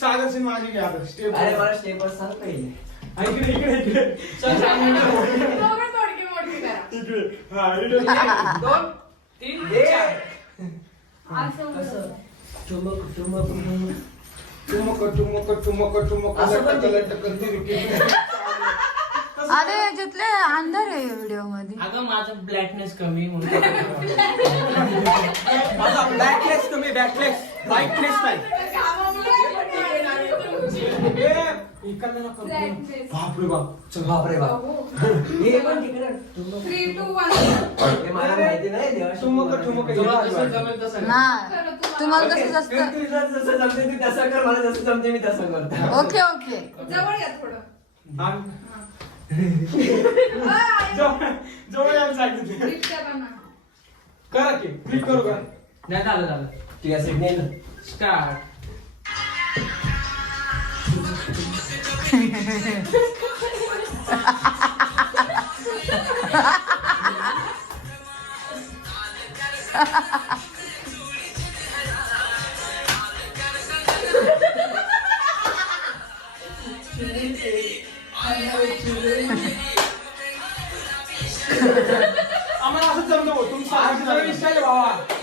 सागर सिंह माझी घ्या आता स्टेप. अरे मला स्टेप सांग पहिले. इकडे इकडे इकडे दोघं तोडकी मोडकी करा. इकडे. हा इकडे. 2 3 4. असं कसं? ठुमक ठुमक ठुमक. टुमक असं पण ते- लटक तिरकी. अरे याच्यातले अंधार आहे व्हिडिओ मध्ये. अगं माझं ब्लॅकनेस कमी म्हणून. माझा ब्लॅकलेस तुम्ही बॅकलेस व्हाईटलेस नाही. इकडनं नका. Blackness. बापरे बाप. चल बापरे बाप. बाबू. हे पण तिकडे ठुमक. 3 2 1. हे मला माहिती नाही देवा. ठुमक ठुमक. तुला जसं जमेल तसं कर. हा तुम्हाला कसं जास्त. तुला जसं जमते तू तसं कर, मला जसं जमते मी तसं करतो. Okay okay. जवळ या थोडं. जवळ यायला सांगितलं. Flip करा ना. करा की क्लिक करू का? नाही झालं. ठीक आहे सिग्नल. स्टार्ट. आम्हाला असं जमतं भाऊ. तुम्ही सांगायचं स्टाईल बाबा.